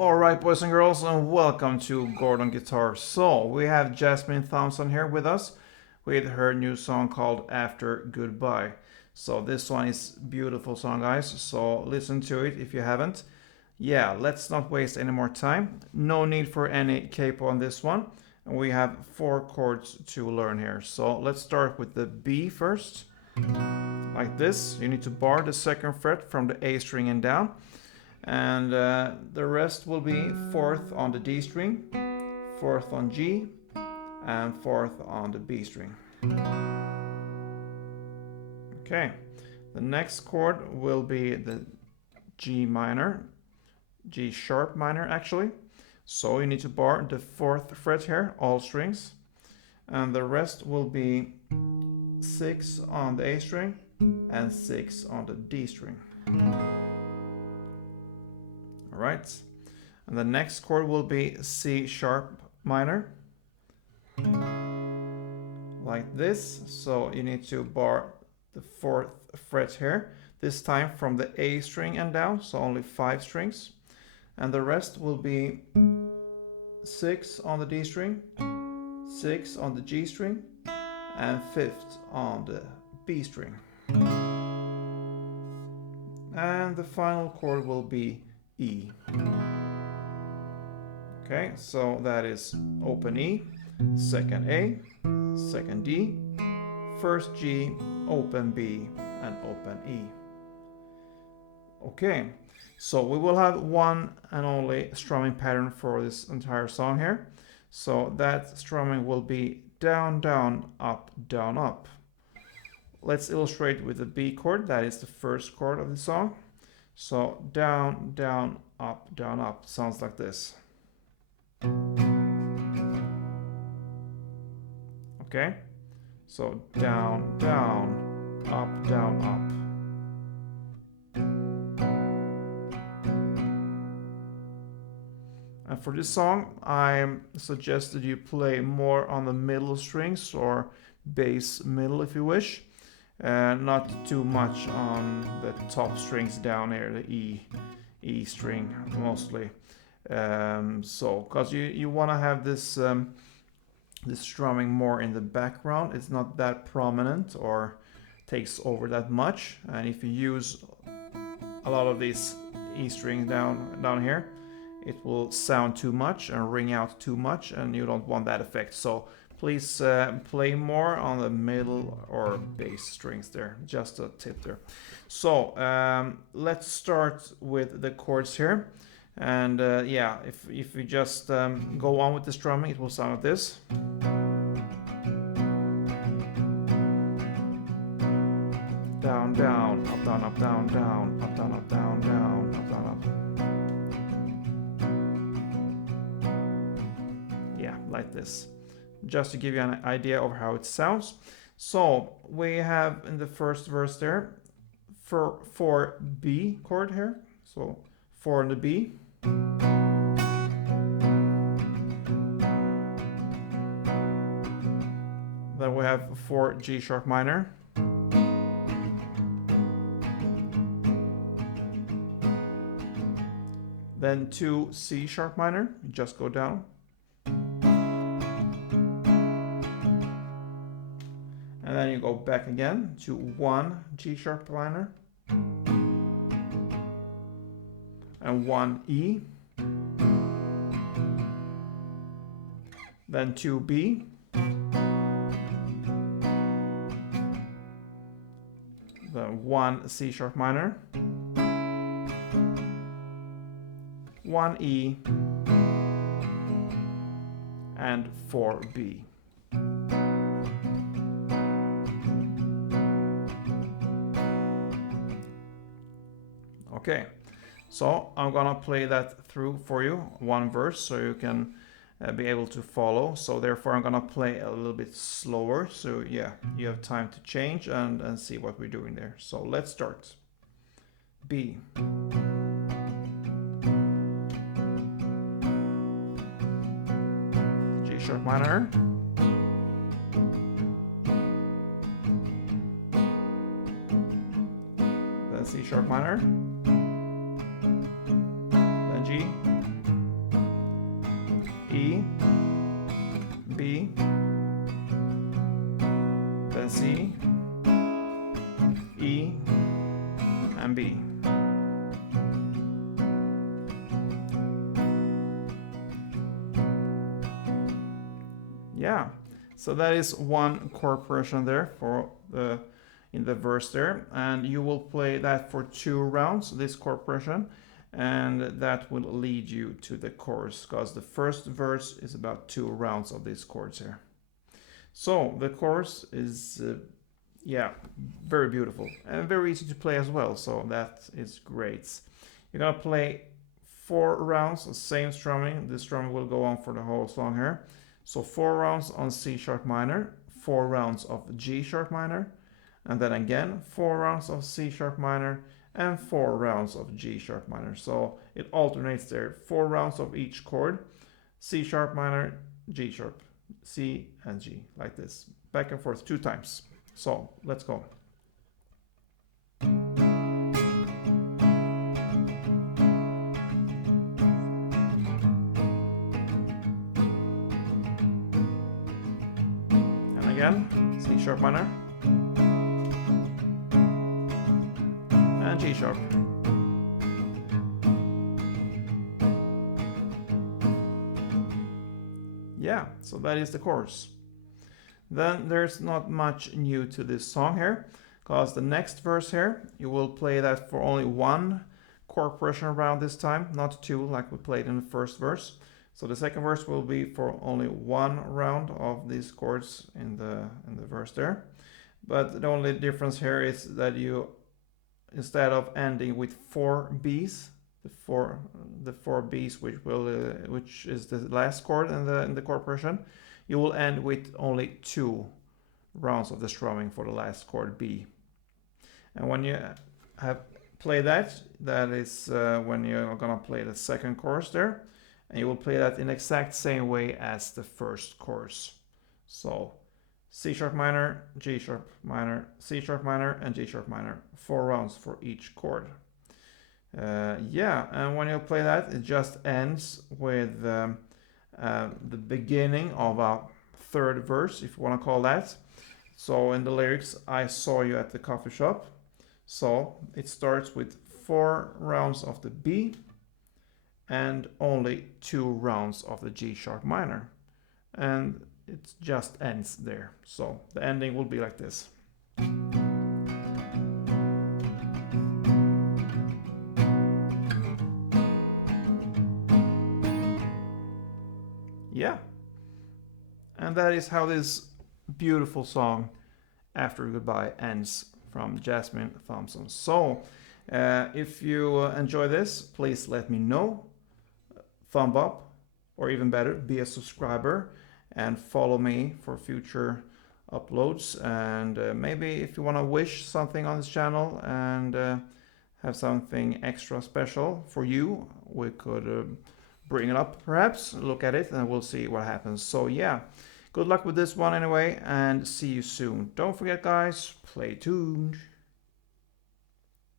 Alright, boys and girls, and welcome to Gordon Guitar. So, we have Jasmine Thompson here with us with her new song called After Goodbye. So, this one is a beautiful song, guys, so listen to it if you haven't. Yeah, let's not waste any more time. No need for any capo on this one. And we have 4 chords to learn here. So, let's start with the B first. Like this. You need to bar the 2nd fret from the A string and down. And the rest will be 4th on the D string, 4th on G, and 4th on the B string. Okay, the next chord will be the G minor, G sharp minor actually. So you need to bar the 4th fret here, all strings, and the rest will be 6 on the A string and 6 on the D string. Alright, and the next chord will be C sharp minor, like this. So you need to bar the 4th fret here, this time from the A string and down, so only 5 strings, and the rest will be 6 on the D string, 6 on the G string, and 5th on the B string. And the final chord will be E. Okay, so that is open E, 2nd A, 2nd D, 1st G, open B, and open E. Okay, so we will have one and only strumming pattern for this entire song here. So that strumming will be down, down, up, down, up. Let's illustrate with the B chord, that is the 1st chord of the song. So down, down, up, sounds like this. Okay, so down, down, up, down, up. And for this song, I suggested you play more on the middle strings or bass middle if you wish. Not too much on the top strings down here, the E string mostly. So, because you want to have this this strumming more in the background. It's not that prominent or takes over that much. And if you use a lot of these E strings down here, it will sound too much and ring out too much, and you don't want that effect. So please play more on the middle or bass strings there, just a tip there. So let's start with the chords here. And yeah, if we just go on with the strumming, it will sound like this. Down, down, up, down, up, down, down, up, down, up, down, down, up, down, up. Yeah, like this. Just to give you an idea of how it sounds. So we have in the first verse there for B chord here. So 4 on the B. Then we have 4 G sharp minor. Then 2 C sharp minor, you just go down. And then you go back again to 1 G sharp minor and 1 E, then 2 B, then 1 C sharp minor, 1 E, and 4 B. Okay, so I'm gonna play that through for you, one verse, so you can be able to follow. So therefore I'm gonna play a little bit slower, so yeah, you have time to change and see what we're doing there. So let's start. B. G sharp minor. Then C sharp minor. Then G. Yeah, so that is one chord progression there for the in the verse there, and you will play that for 2 rounds, this chord progression, and that will lead you to the chorus, because the first verse is about 2 rounds of these chords here. So the chorus is yeah, very beautiful and very easy to play as well, so that is great. You're gonna play 4 rounds of same strumming. This strumming will go on for the whole song here. So 4 rounds on C sharp minor, 4 rounds of G sharp minor, and then again 4 rounds of C sharp minor and 4 rounds of G sharp minor. So it alternates there, 4 rounds of each chord, C sharp minor, G sharp, C and G, like this, back and forth 2 times. So let's go. And again, C sharp minor and G sharp. Yeah, so that is the chorus. Then there's not much new to this song here, because the next verse here, you will play that for only 1 chord progression round this time, not 2 like we played in the first verse. So the second verse will be for only 1 round of these chords in the verse there. But the only difference here is that you, instead of ending with 4 Bs, the four Bs which is the last chord in the chord progression, you will end with only 2 rounds of the strumming for the last chord B. And when you have played that, that is when you're gonna play the second chorus there, and you will play that in the exact same way as the first chorus. So C sharp minor, G sharp minor, C sharp minor, and G sharp minor, 4 rounds for each chord. Yeah, and when you play that, it just ends with the beginning of a third verse, if you want to call that. So in the lyrics, I saw you at the coffee shop. So it starts with 4 rounds of the B and only 2 rounds of the G sharp minor. And it just ends there. So the ending will be like this. Yeah. And that is how this beautiful song, After Goodbye, ends from Jasmine Thompson. So, if you enjoy this, please let me know. Thumb up, or even better, be a subscriber and follow me for future uploads. And maybe if you want to wish something on this channel and have something extra special for you, we could bring it up perhaps, look at it, and we'll see what happens. So yeah, good luck with this one anyway, and see you soon. Don't forget guys, play tuned.